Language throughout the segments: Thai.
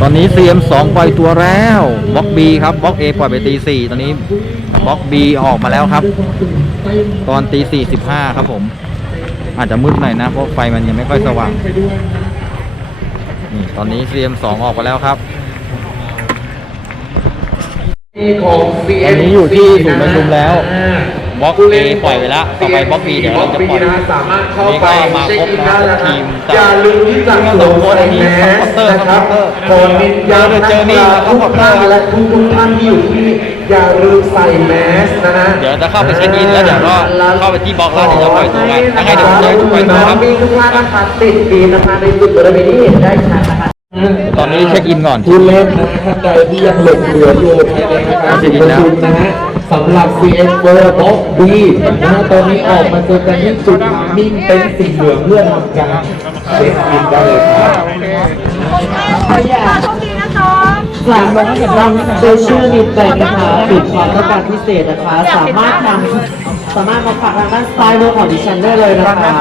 ตอนนี้ CM2 ปล่อยตัวแล้วบล็อก B ครับบล็อก A ปล่อยไปตีสี่ตอนนี้บล็อก B ออกมาแล้วครับ ตอนตีสี่สิบห้าครับผม อาจจะมืดหน่อยนะ เพราะไฟมันยังไม่ค่อยสว่างนี่ตอนนี้ CM2 ออกมาแล้วครับของ CM ตอนนี้อยู่ที่ศูนย์ประชุมแล้ว บล็อก A ปล่อยไปแล้วต่อไปบล็อก B เดี๋ยวเราจะปล่อยนะสามารถเข้านี่ไปก็มาเช็คครบอินนะได้แล้วทีมนะอย่าลืมที่จะทีมสวมสองคนใส่อันนี้แมสคอมพิวเตอร์นะครับคอมพิวเตอร์ขอเน้นย้ำเดี๋ยวเจอนี่นะครัทุบกคอมพิวเตอท่าร์นและทุกทุกๆท่านที่อยู่ที่นี่อย่าลืมใส่แมสนะฮะเดี๋ยวจะเข้าไปเช็คอินแล้วเดี๋ยวก็เข้าไปที่บล็อกแล้วเดี๋ยวจะปล่อยตัวกันยังไงเดี๋ยวผมจะให้ทุกคนดูครับมีทุกท่านนะคะติดดีนะคะในจุดบริเวณที่เห็นได้ชัดนะคะ ตอนนี้เช็คอินก่อนผู้เล่นนะท่านใดที่ยังหลงเหลืออยู่ภายในการประชุมนะฮะสำหรับ CN f o r b o x B นะฮะตอนนี้ออกมาเจอกันที่จุดนิ่งเป็นสีเหลืองเพื่อทำการเช็คอินได้เลยครับโชคดีนะจ อมหลังจากที่เราโซเชียลนิวแต่นะคะปิดความต้องการพิเศษนะคะ สามารถนำสามารถมาฝากทางด้านซ้ายมือของดิฉันได้เลยนะคะ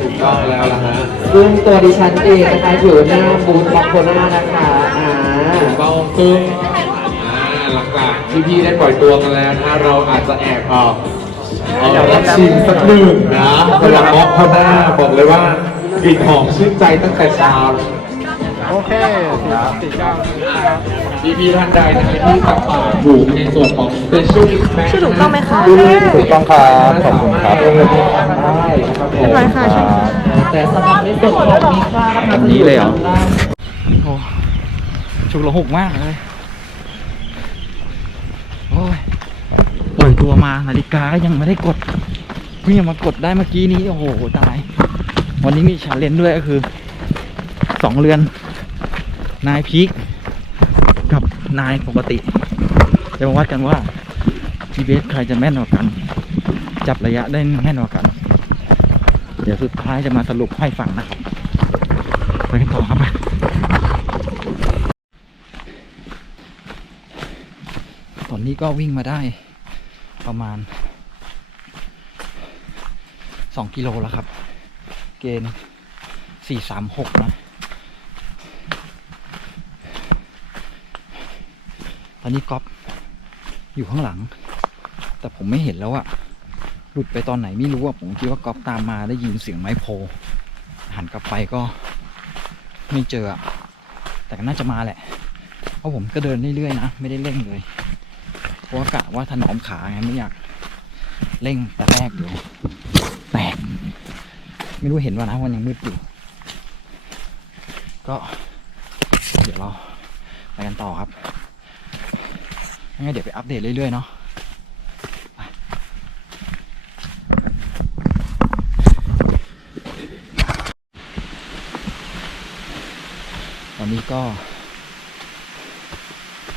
ถูกต้องแล้วล่ะฮะซึ่งตัวดิฉันเองนะคะอยู่หน้าบูธบัคโคน่านะคะอ่าถูกต้องซึ่งอ่าหลังจากที่พี่ได้ปล่อยตัวกันแล้วนะฮะเราอาจจะแอบเออกเออชิมสักหนึ่งนะสำหรับม็อกข้าวหน้าบอกเลยว่ากลิ่นหอมชื่นใจตั้งแต่เช้า โอเคสี่เก้าพี่พี่ๆท่านใดนะที่ตักมาถูกในส่วนของ special expect ชื่อถูกต้องไหมคะถูกต้องครับขอบคุณครับได้ครับผมเรียบร้อยค่ะใช่ไหมแต่สำหรับในส่วนของมีค่านะคะแบบนี้เลยเหรอโอ้ฉุกละหุกมากเลยโอ้ยปล่อยตัวมานาฬิกาก็ยังไม่ได้กดเพิ่งจะมากดได้เมื่อกี้นี้โอ้โหตาย วันนี้มีชาเลนจ์ด้วยก็คือสองเรือน นายพีคกับนายปกติจะมาวัดกันว่า GPS ใครจะแม่นกว่ากัน จับระยะได้แม่นกว่ากัน เดี๋ยวสุดท้ายจะมาสรุปให้ฟังนะครับไปกันต่อครับไปตอนนี้ก็วิ่งมาได้ประมาณสองกิโลแล้วครับ เกณฑ์สี่สามหกนะ ตอนนี้ก๊อฟอยู่ข้างหลัง แต่ผมไม่เห็นแล้วอะหลุดไปตอนไหนไม่รู้อะผมคิดว่าก๊อฟตามมาได้ยินเสียงไม้โพ หันกลับไปก็ไม่เจออะแต่ก็น่าจะมาแหละ เพราะผมก็เดินเรื่อยๆนะ ไม่ได้เร่งเลย เพราะกะว่าถนอมขาไงไม่อยากเร่งแต่แรกเดี๋ยวแตก ไม่รู้เห็นว่านะมันยังมืดอยู่ ก็ เดี๋ยวเราไปกันต่อครับ งั้นเดี๋ยวไปอัปเดตเรื่อยๆเนาะตอนนี้ก็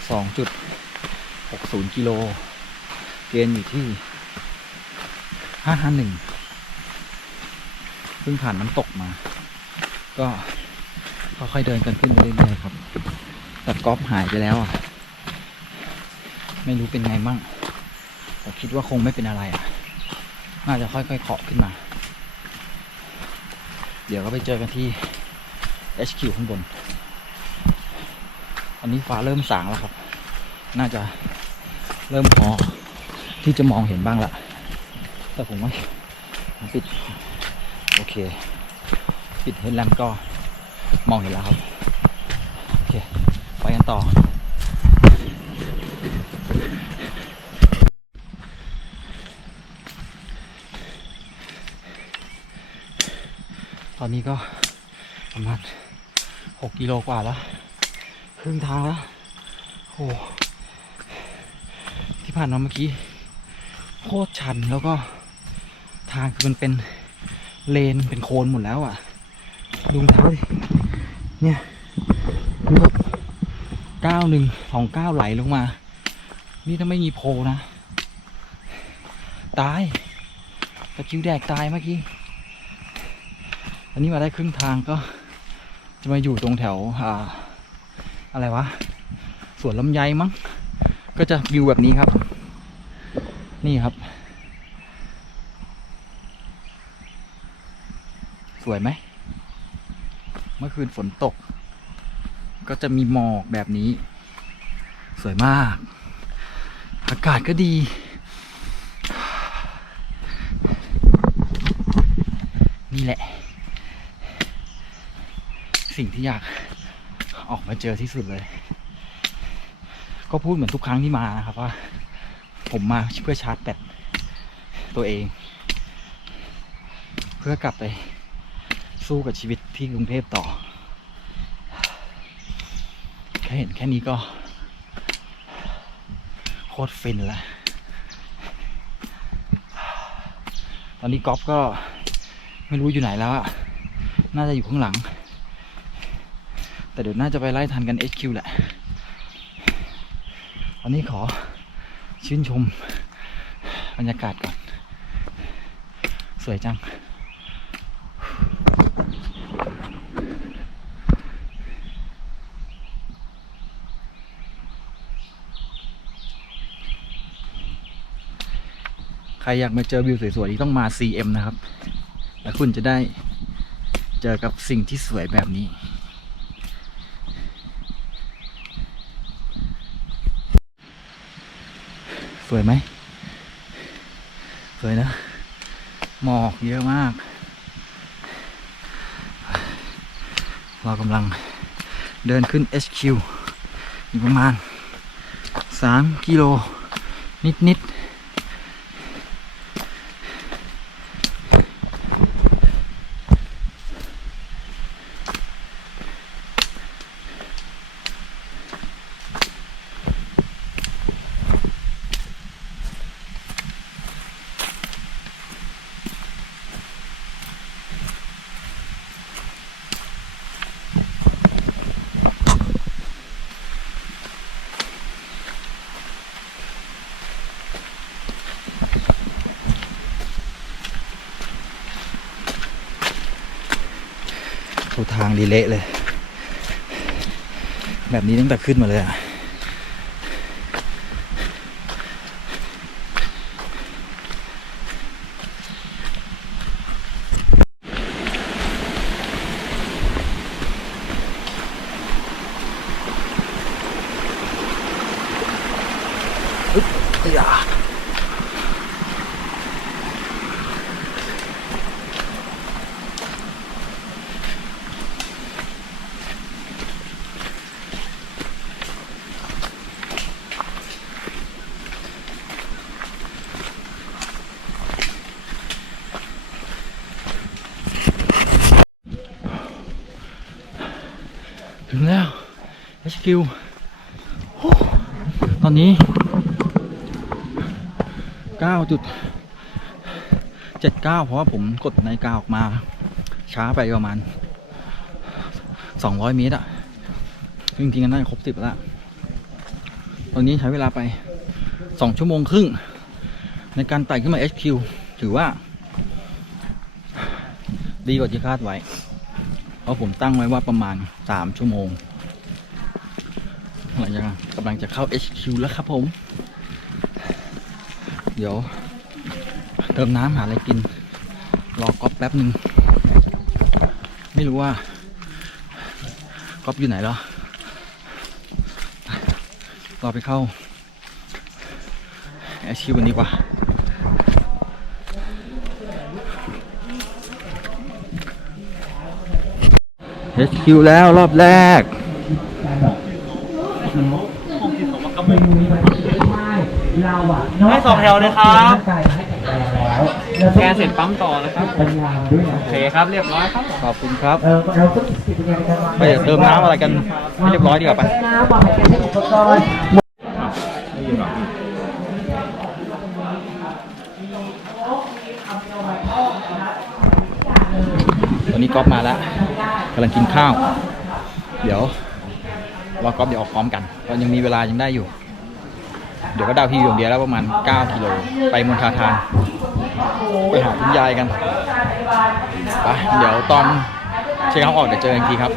2.60 กิโล เกณฑ์อยู่ที่ 551 เพิ่งผ่านน้ำตกมา ก็ค่อยๆเดินกันขึ้นเรื่อยๆครับ แต่ก๊อฟหายไปแล้วอะ ไม่รู้เป็นไงมั่งแต่คิดว่าคงไม่เป็นอะไรอะ น่าจะค่อยๆเคาะขึ้นมา เดี๋ยวก็ไปเจอกันที่ HQ ข้างบนตอนนี้ฟ้าเริ่มสางแล้วครับ น่าจะเริ่มพอที่จะมองเห็นบ้างละ แต่ผมว่าปิด โอเค ปิดเฮดแลมก็มองเห็นแล้วครับ โอเค ไปกันต่อ ตอนนี้ก็ประมาณหกกิโลกว่าแล้วครึ่งทางแล้วโอ้ที่ผ่านมาเมื่อกี้โคตรชันแล้วก็ทางคือมันเป็นเลนเป็นโคลนหมดแล้วอะดูเท้าดิเนี่ยคือแบบก้าหนึ่งสองเก้าไหลลงมา นี่ถ้าไม่มีโพลนะ ตายตะคิวแดกตายเมื่อกี้ อันนี้มาได้ครึ่งทางก็จะมาอยู่ตรงแถวอ่าอะไรวะสวนลำไยมั้ง ก็จะวิวแบบนี้ครับ นี่ครับ สวยไหม เมื่อคืนฝนตก ก็ก็จะมีหมอกแบบนี้ สวยมาก อากาศก็ดี นี่แหละ สิ่งที่อยากออกมาเจอที่สุดเลย ก็พูดเหมือนทุกครั้งที่มานะครับว่า ผมมาเพื่อชาร์จแบตตัวเอง เพื่อกลับไปสู้กับชีวิตที่กรุงเทพต่อแค่เห็นแค่นี้ก็ โคตรฟินละตอนนี้ก๊อฟก็ไม่รู้อยู่ไหนแล้วอะน่าจะอยู่ข้างหลัง แต่เดี๋ยวน่าจะไปไล่ทันกัน HQ แหละตอนนี้ขอชื่นชมบรรยากาศก่อน สวยจัง ใครอยากมาเจอวิวสวยๆนี่ต้องมา CM นะครับ แล้วคุณจะได้เจอกับสิ่งที่สวยแบบนี้ สวยไหม สวยนะ หมอกเยอะมาก เรากำลังเดินขึ้น HQ อีกประมาณ 3 กิโลนิด ๆ ถูทางดีเละเลย แบบนี้ตั้งแต่ขึ้นมาเลยอะอึ๊บอย่าถึงแล้ว HQ โอ้ตอนนี้9.79 เพราะว่าผมกดนาฬิกาออกมา ช้าไปประมาณ 200 เมตรอะจริงๆก็น่าจะครบ10แล้ว ตอนนี้ใช้เวลาไป 2 ชั่วโมงครึ่ง ในการไต่ขึ้นมา HQ ถือว่า ดีกว่าที่คาดไว้ เพราะผมตั้งไว้ว่าประมาณ 3 ชั่วโมง หลังจากกำลังจะเข้า HQ แล้วครับผม เดี๋ยว เติมน้ำหาอะไรกิน รอก๊อฟแป๊บหนึ่ง ไม่รู้ว่าก๊อฟอยู่ไหนแล้วรอไปเข้าแอชิวันนี้กว่า HQ แล้วรอบแรก ให้สองแถวเลยครับแกเสร็จปั๊มต่อนะครับโอเคครับเรียบร้อยครับ ขอบคุณครับ เออเราต้องสิทธิ์ยังไงกันวะไปเดี๋ยวเติมน้ำอะไรกันให้เรียบร้อยดีกว่าไปน้ำบอกให้แกใช้อุปกรณ์ ตอนนี้ก๊อฟมาแล้วกำลังกินข้าว เดี๋ยวรอก๊อฟเดี๋ยวออกพร้อมกันเรายังมีเวลายังได้อยู่ เดี๋ยวก็ดาวพีอยู่อย่างเดียวแล้วประมาณ 9 กิโล ไปมณฑาทาน ไปหาคุณยายกันไปเดี๋ยวตอนเช็คเอาท์ออกเดี๋ยวเจอกันอีกทีครับ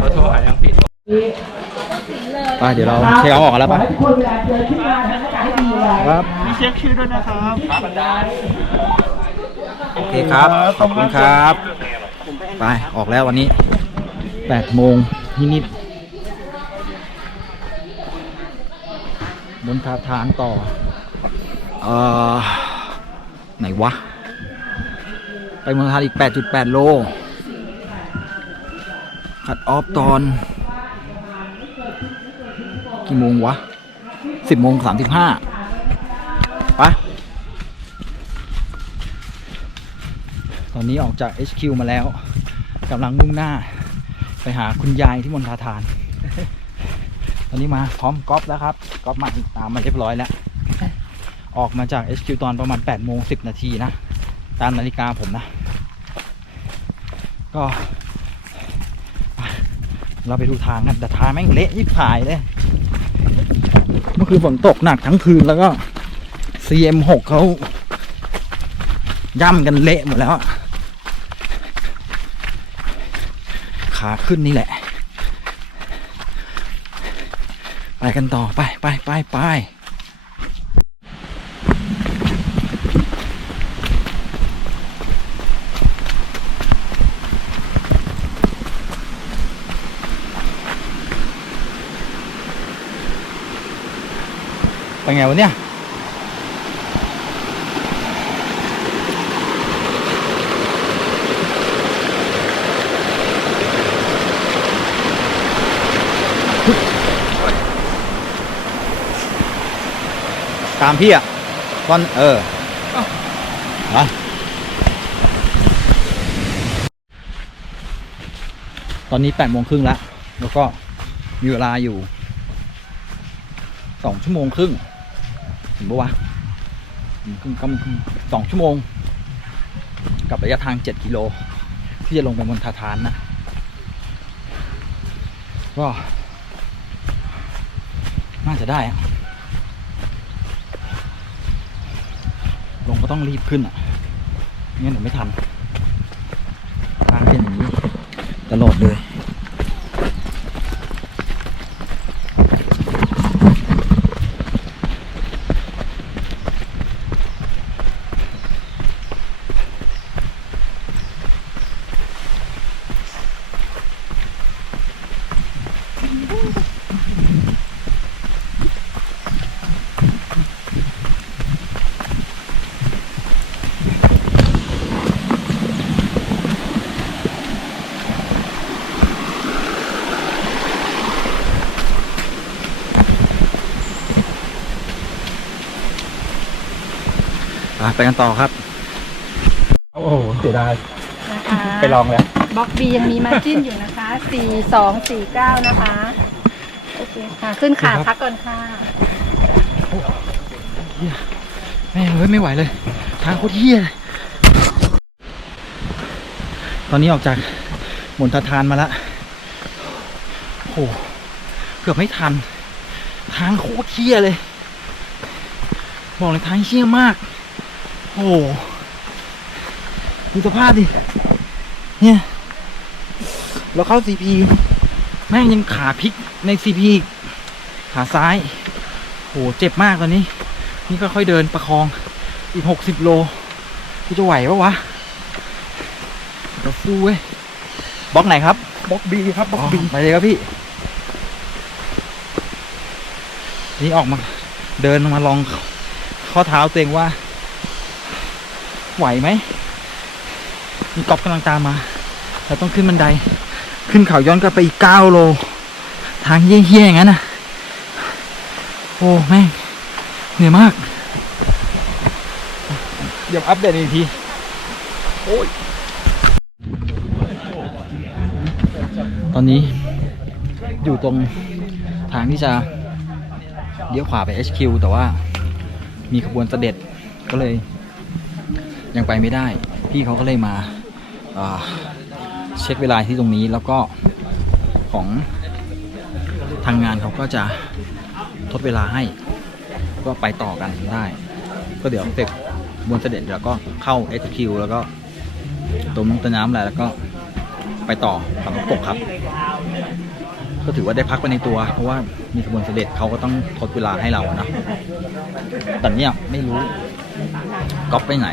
ขอโทษหายังผิดไปเดี๋ยวเราเช็คเอาท์ออกกันแล้วขอปะให้ทุกคนเวลาเดินขึ้นมาทำหน้ากากให้ดีเลยครับ มีเช็คชื่อด้วยนะครับโอเคครับขอบคุณครับ ไปออกแล้ววันนี้แปดโมงนิดๆ บนทาทางต่อเอ่อไหนวะ ไปเมืองทานอีก 8.8 โล คัดออฟตอน กี่โมงวะ 10โมง35ไปตอนนี้ออกจาก HQ มาแล้วกำลังมุ่งหน้า ไปหาคุณยายที่มณฑาทาน ตอนนี้มาพร้อมก๊อฟแล้วครับก๊อฟมาตามมาเรียบร้อยแล้ว ออกมาจาก HQ ตอนประมาณ8โมง10 นาทีนะ ตามนาฬิกาผมนะ ก็เราไปดูทางกันแต่ทางแม่งเละยิบหายเลยเมื่อคืนฝนตกหนักทั้งคืนแล้วก็ CM6 เขาย่ำกันเละหมดแล้วขาขึ้นนี่แหละ ไป กันต่อไปไปไปไปไปไงวะเนี่ย ตามพี่อะตอนเออมาตอนนี้แปดโมงครึ่งแล้วแล้วก็มีเวลาอยู่สองชั่วโมงครึ่งถึงปะวะครึ่งก็สองชั่วโมง กับระยะทางเจ็ดกิโล ที่จะลงไปบนทาทานนะ ก็ น่าจะได้อะ ลงก็ต้องรีบขึ้นอะงั้นเดี๋ยวไม่ทันทางเป็นอย่างนี้ตลอดเลย ไปกันต่อครับ โอ้โหเสียดายนะคะไปลองแล้ว บล็อกบียังมีมาจิ้นอยู่นะคะ4 2 4 9นะคะ โอเคค่ะ ขึ้นขาครับพักก่อนค่ะ แม่งเฮ้ยไม่ไหวเลย ทางโคตรเฮี้ยเลยตอนนี้ออกจากมณฑทานมาแล้วโอ้โหเกือบไม่ทัน ทางโคตรเฮี้ยเลย บอกเลยทางเฮี้ยมาก โอ้โหดูสภาพดิ เนี่ย เราเข้าซีพีแม่งยังขาพลิกในซีพีขาซ้ายโหเจ็บมากตอนนี้ นี่ก็ค่อยเดินประคองอีกหกสิบโลกูจะไหวปะวะเดี๋ยวฟูเว้ยบล็อกไหนครับบล็อกบีครับบล็อกบีไปเลยครับพี่ นี่ออกมา เดินมาลองข้อเท้าตัวเองว่า ไหวไหมมีกอบกำลังตามมาเราต้องขึ้นบันได ขึ้นเขาย้อนกลับไปอีกเก้าโล ทางเยี่ยๆอย่างนั้นนะโอ้แม่งเหนื่อยมาก เดี๋ยวอัปเดตอีกที โอ้ย ตอนนี้อยู่ตรงทางที่จะเลี้ยวขวาไป HQ แต่ว่ามีขบวนเสด็จก็เลย ยังไปไม่ได้ พี่เขาก็เลยมาอ่าเช็คเวลาที่ตรงนี้แล้วก็ของทางงานเขาก็จะทดเวลาให้ ก็ไปต่อกันได้ ก็เดี๋ยวเสร็จบนเสด็จแล้วก็เข้า HQ แล้วก็ตรงต้นน้ำอะไรแล้วก็ไปต่อกับน้ำตกครับ ก็ถือว่าได้พักไปในตัว เพราะว่ามีขบวนเสด็จเขาก็ต้องทดเวลาให้เราอะนะแต่เนี่ยไม่รู้ก๊อปไปไหน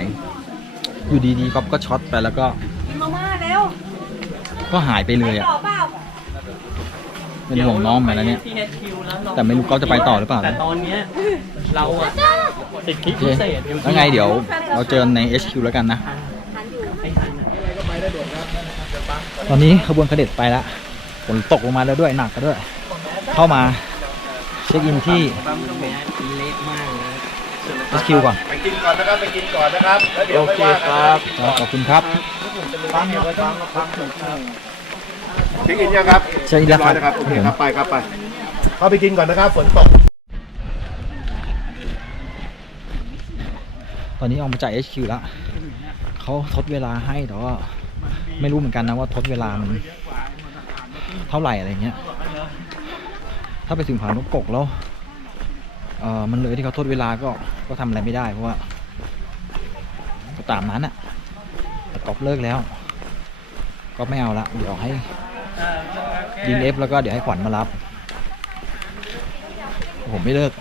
อยู่ดีๆก๊อปก็ช็อตไปแล้วก็มาม่าเร็วก็หายไปเลยอะ ต่อเปล่าเป็นห่วงน้องเหมือนกันนะเนี่ยแต่ไม่รู้เขาจะไปต่อหรือเปล่าแต่นะตอนเนี้ยเราอะติดคลิปโอเคพิเศษ แล้วไงเดี๋ยวเราเจอใน HQ แล้วกันนะไม่ทันอะตอนนี้ขบวนเสด็จไปแล้วฝนตกลงมาแล้วด้วยหนักก็ด้วย เข้ามาเช็คอินที่ HQ ก่อนไปกินก่อนนะครับไปกินก่อนนะครับแล้วเดี๋ยวค่อยว่ากันครับขอบคุณครับเช็คอินยังครับเช็คอินแล้วครับเรียบร้อยนะครับโอเคครับไปครับไปเข้าไปกินก่อนนะครับฝนตกตอนนี้ออกมาจาก HQ แล้วเขาทดเวลาให้แต่ว่าไม่รู้เหมือนกันนะว่าทดเวลามันเท่าไหร่อะไรเงี้ย ถ้าไปถึงผานกกแล้ว เออมันเลยที่เขาทดเวลาก็ก็ทำอะไรไม่ได้เพราะว่าก็ตามนั้นอะตกอบเลิกแล้ว ก็ไม่เอาละเดี๋ยวให้ดินเอฟแล้วก็เดี๋ยวให้ขวัญมารับ ผมไม่เลิก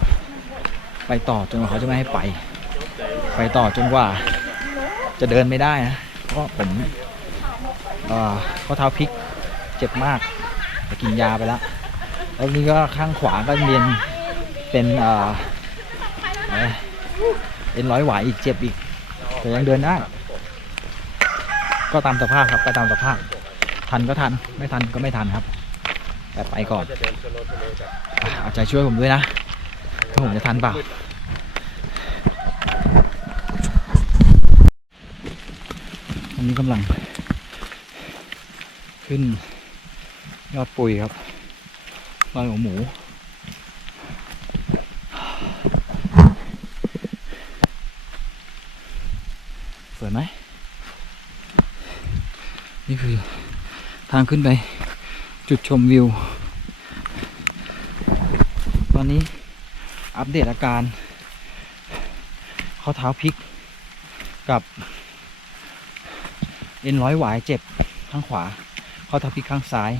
ไปต่อจนกว่าเขาจะไม่ให้ไป ไปต่อจนกว่า จะเดินไม่ได้นะเพราะผมเออข้อเท้าพลิกเจ็บมากกินยาไปแล้วแล้วนี่ก็ข้างขวาก็เรียน เป็นเออเป็นร้อยหวายอีกเจ็บอีก แต่ยังเดินได้ ก็ตามสภาพครับไปตามสภาพ ทันก็ทันไม่ทันก็ไม่ทันครับ แต่ไปก่อนอะเอาใจช่วยผมด้วยนะว่าผมจะทันเปล่าอันนี้กำลัง ขึ้นยอดปุยครับดอยหัวหมู วยไหม นี่คือทางขึ้นไป จุดชมวิว ตอนนี้อัปเดตอาการ ข้อเท้าพลิกกับ เอ็นร้อยหวายเจ็บข้างขวา ข้อเท้าพลิกข้างซ้าย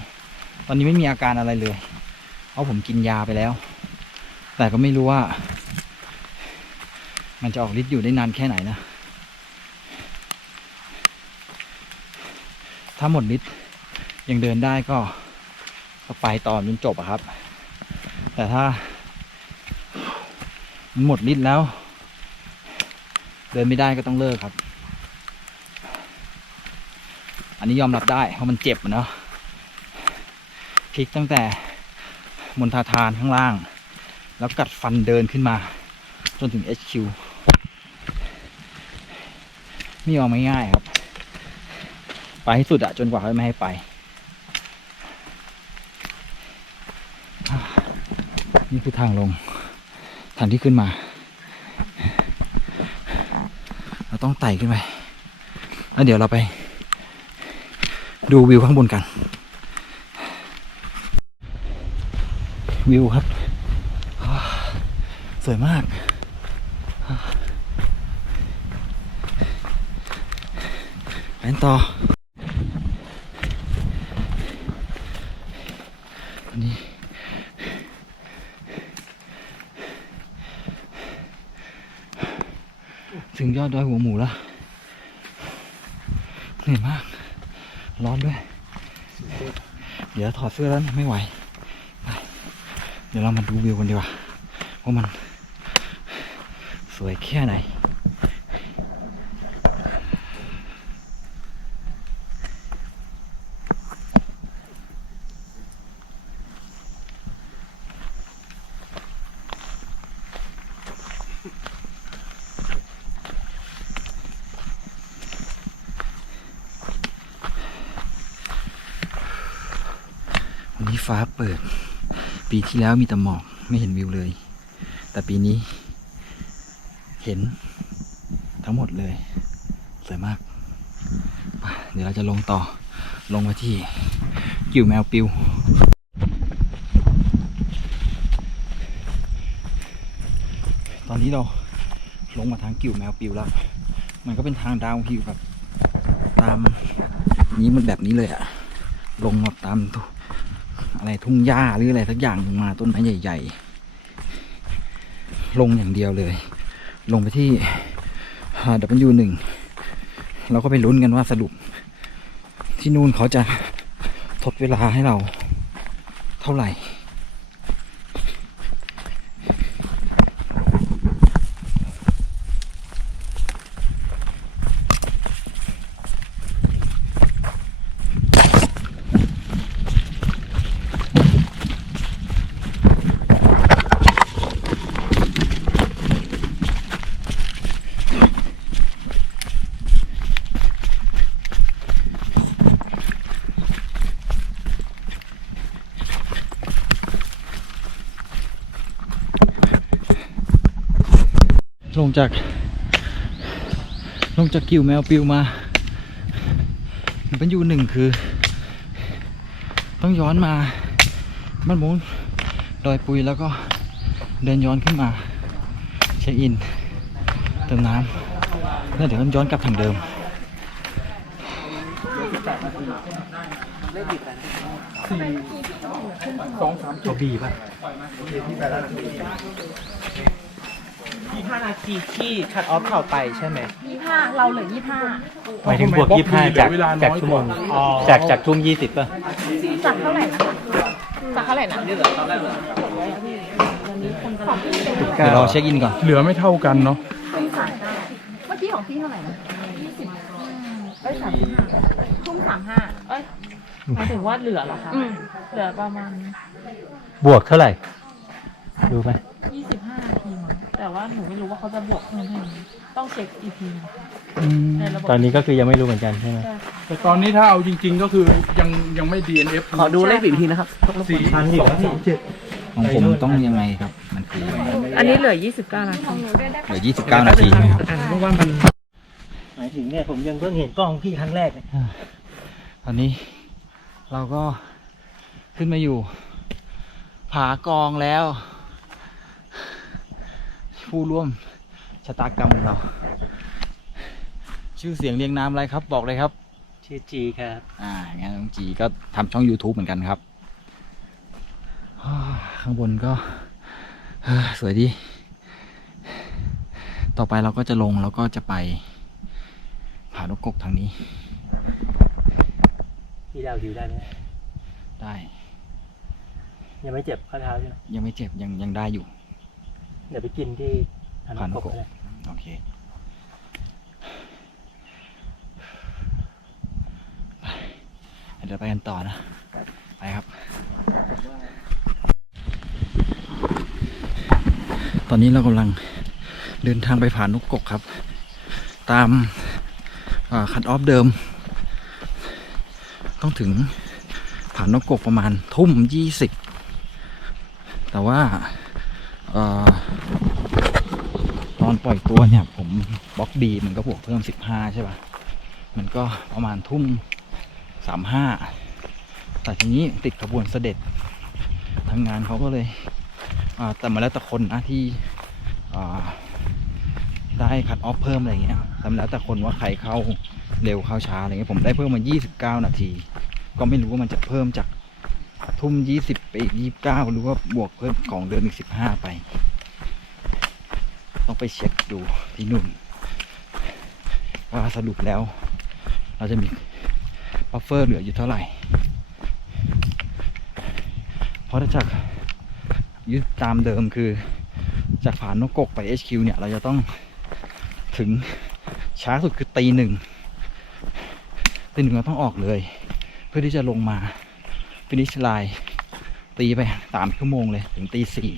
ตอนนี้ไม่มีอาการอะไรเลย เพราะผมกินยาไปแล้ว แต่ก็ไม่รู้ว่า มันจะออกฤทธิ์อยู่ได้นานแค่ไหนนะ ถ้าหมดฤทธิ์ยังเดินได้ก็ก็ไปต่อจนจบอะครับ แต่ถ้าหมดฤทธิ์แล้ว เดินไม่ได้ก็ต้องเลิกครับ อันนี้ยอมรับได้เพราะมันเจ็บเนาะพลิกตั้งแต่มณฑาทานข้างล่าง แล้วกัดฟันเดินขึ้นมา จนถึง HQ ไม่ยอมง่ายๆครับ ไปให้สุดอะจนกว่าเขาไม่ให้ไป นี่คือทางลง ทางที่ขึ้นมา เราต้องไต่ขึ้นไป แล้วเดี๋ยวเราไป ดูวิวข้างบนกัน วิวครับ สวยมากไปกันต่ออันนี้ ถึงยอดดอยหัวหมูแล้วเหนื่อยมาก ร้อนด้วย เดี๋ยวถอดเสื้อแล้วไม่ไหวไเดี๋ยวเรามาดูวิวกันดีกว่าว่ามัน สวยแค่ไหนนี้ฟ้าเปิด ปที่แล้วมีแต่หมอกไม่เห็นวิวเลย แต่ปีนี้ เห็นทั้งหมดเลย สวยมาก เดี๋ยวเราจะลงต่อลงมาที่กิ่วแมวปิวตอนนี้เราลงมาทางกิ่วแมวปิวแล้ว มันก็เป็นทางดาวฮิวแบบตามนี้มันแบบนี้เลยอะลงแบบตามทุ อะไรทุ่งหญ้าหรืออะไรสักอย่างมาต้นไม้ใหญ่ ๆ ลงอย่างเดียวเลย ลงไปที่ดับเบิลยูหนึ่งเราก็ไปลุ้นกันว่าสรุป ที่นู่นเขาจะทดเวลาให้เราเท่าไหร่ จาก ลงจากกิวแมวปิวมามันอยู่หนึ่งคือ ต้องย้อนมาบ้านหมูนดอยปุยแล้วก็เดินย้อนขึ้นมา เช็คอิน เติมน้ำแล้วเดี๋ยวมันย้อนกลับทางเดิมเขาบีป่ะยี่ห้านาทีที่คัดออฟเข้าไปใช่ไหม ยี่ห้าเราเหลือยี่ห้าหมายถึงบวกยี่ห้าจากจากชั่วโมงจากจากทุ่มยี่สิบป่ะจากเท่าไหร่นะคะจากเท่าไหร่นะเดี๋ยวรอเช็คอินก่อน เหลือไม่เท่ากันเนาะทุ่มสามห้าเมื่อกี้ของพี่เท่าไหร่นะยี่สิบเอ้ยสามสิบห้าทุ่มสามห้าเอ้ยหมายถึงว่าเหลือเหรอคะอืมเหลือประมาณบวกเท่าไหร่ ดูไหม25นาทีมั้ง แต่ว่าหนูไม่รู้ว่าเขาจะบวกเพิ่มให้ไหมต้องเช็คอีกทีนึงในระบบ ตอนนี้ก็คือยังไม่รู้เหมือนกันใช่ไหมใช่แต่ตอนนี้ถ้าเอาจริง ๆ ก็คือยังยังไม่ DNF ขอดูเลขอีกทีนะครับ สี่สองสองเจ็ดของผมต้องยังไงครับ มันคืออันนี้เหลือ 29นาทีเหลือ 29 นาทีใช่ไหมครับเพราะว่ามันหมายถึงเนี่ยผมยังเพิ่งเห็นกล้องพี่ครั้งแรกเนี่ยตอนนี้เราก็ขึ้นมาอยู่ ผากองแล้ว ผู้ร่วมชะตากรรมของเรา ชื่อเสียงเรียงนามอะไรครับ บอกเลยครับ ชื่อจีครับอ่างั้นน้องจีก็ทำช่อง YouTube เหมือนกันครับอ่าข้างบนก็เฮ้อสวยดี ต่อไปเราก็จะลงแล้วก็จะไปผานกกกทางนี้พี่ดาวฮิวได้ไหมได้ ยังไม่เจ็บข้อเท้าใช่ไหมยังไม่เจ็บยังยังได้อยู่เดี๋ยวไปกินที่ผานกกก็ได้โอเคไปเดี๋ยวไปกันต่อนะ ไปครับ ตอนนี้เรากำลังเดินทางไปผ่านนกกกครับ ตามคันออฟเดิม ต้องถึงผ่านนกกกประมาณทุ่มยี่สิบแต่ว่าเอตอนปล่อยตัวเนี่ย ผมบล็อกบีมันก็บวกเพิ่มสิบห้าใช่ป่ะ มันก็ประมาณทุ่มสามห้าแต่ทีนี้ติดขบวนเสด็จทางงานเขาก็เลยแต่มาแล้วแต่คนนะที่ได้คัดออฟเพิ่มอะไรเงี้ยแต่มาแล้วแต่คนว่าใครเข้าเร็วเข้าช้าอะไรเงี้ยผมได้เพิ่มมา 29 นาที ก็ไม่รู้ว่ามันจะเพิ่มจาก ทุ่ม20ไปอีก29หรือว่าบวกเพิ่มของเดิมอีก15ไป ต้องไปเช็คดูที่นู่นว่าสรุปแล้ว เราจะมีบัฟเฟอร์เหลืออยู่เท่าไหร่ เพราะถ้าจากยึดตามเดิมคือจากผานนกกกไป HQ เนี่ย เราจะต้องถึงช้าสุดคือตีหนึ่งตีหนึ่งเราต้องออกเลย เพื่อที่จะลงมา ฟินิชไลน์ตีไปสามชั่วโมงเลยถึงตีสี่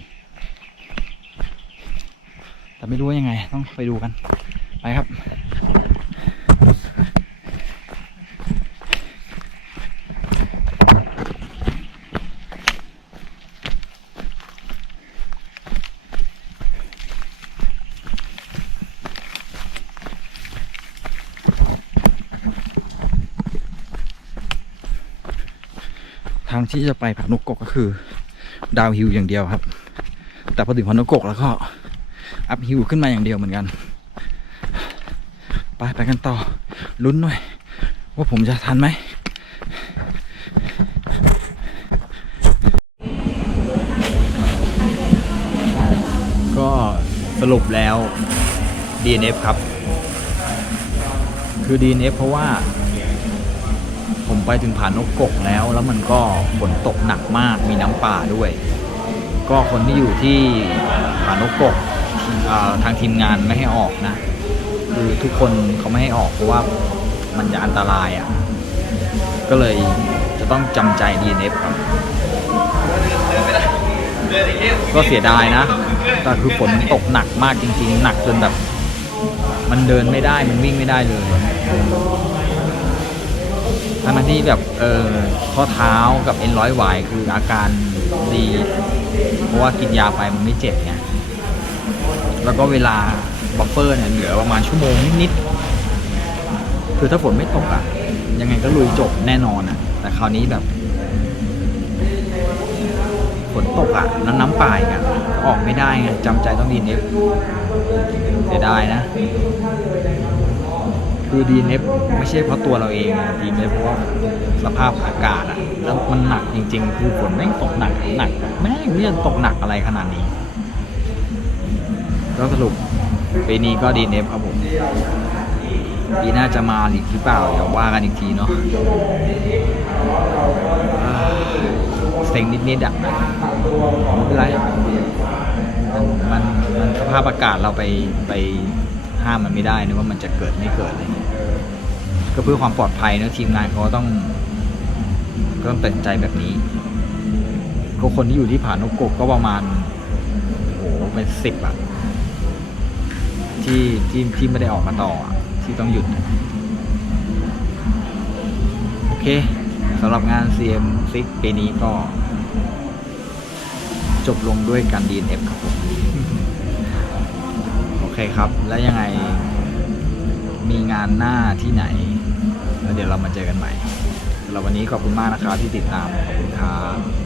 แต่ไม่รู้ยังไง ต้องไปดูกัน ไปครับ ที่จะไปผานกกกก็คือ ดาวฮิลอย่างเดียวครับ แต่พอถึงผานกกแล้วก็อัพฮิวขึ้นมาอย่างเดียวเหมือนกัน ไปไปกันต่อลุ้นหน่อย ว่าผมจะทันไหมก็สรุปแล้ว DNF ครับ คือ DNF เพราะว่า ไปถึงผานกกกแล้ว แล้วมันก็ฝนตกหนักมากมีน้ำป่าด้วย ก็คนที่อยู่ที่ผานกกกทางทีมงานไม่ให้ออกนะคือทุกคนเขาไม่ให้ออกเพราะว่ามันจะอันตรายอะก็เลยจะต้องจำใจ DNF ครับก็เสียดายนะ แต่คือฝนมันตกหนักมากจริง ๆ หนักจนแบบ มันเดินไม่ได้มันวิ่งไม่ได้เลย ทั้งที่แบบเออข้อเท้ากับเอ็นร้อยหวายคืออาการดี เพราะว่ากินยาไปมันไม่เจ็บไงแล้วก็เวลาบัฟเฟอร์เนี่ยเหลือประมาณชั่วโมงนิดๆคือถ้าฝนไม่ตกอะยังไงก็ลุยจบแน่นอนอะแต่คราวนี้แบบฝนตกอะน้ำน้ำป่าอีกอะออกไม่ได้ไงจำใจต้องดีเนฟเสียดายนะ คือดีเนฟไม่ใช่เพราะตัวเราเองดีเนฟเพราะว่าสภาพอากาศอะแล้วมันหนักจริง ๆ คือฝนแม่งตกหนักหนักแม่งไม่จะตกหนักอะไรขนาดนี้ก็สรุปปีนี้ก็ดีเนฟครับผมปีหน้าจะมาอีกหรือเปล่าเดี๋ยวว่ากันอีกทีเนาะเซ็งนิดๆอะไม่เป็นไรมันมันสภาพอากาศเราไปไปห้ามมันไม่ได้นะว่ามันจะเกิดไม่เกิดอะไรเงี้ย ก็เพื่อความปลอดภัยนะทีมงานเขาก็ต้องก็ต้องตัดใจแบบนี้ก็คนที่อยู่ที่ผานกกกก็ประมาณโอ้โหเป็นสิบอะที่ที่ที่ไม่ได้ออกมาต่อที่ต้องหยุด โอเคสำหรับงาน CM 6 ปีนี้ก็ จบลงด้วยการ DNF ครับผมโอเคครับ แล้วยังไงมีงานหน้าที่ไหน เดี๋ยวเรามาเจอกันใหม่สำหรับวันนี้ขอบคุณมากนะครับที่ติดตามขอบคุณครับ